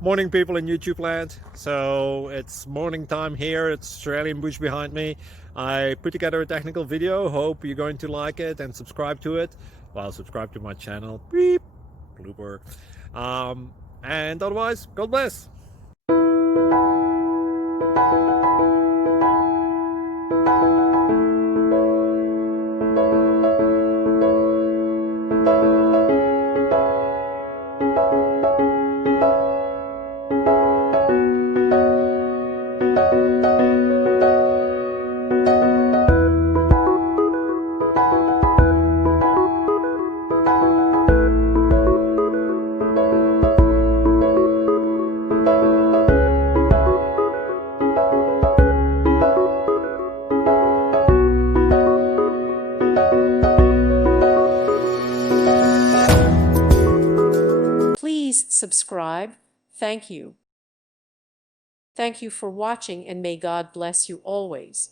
Morning, people in YouTube land. So it's morning time here. It's Australian bush behind me. I put together a technical video. Hope you're going to like it and subscribe to it. Well, subscribe to my channel. Beep. Blooper. And otherwise, God bless. Please subscribe. Thank you. Thank you for watching, and may God bless you always.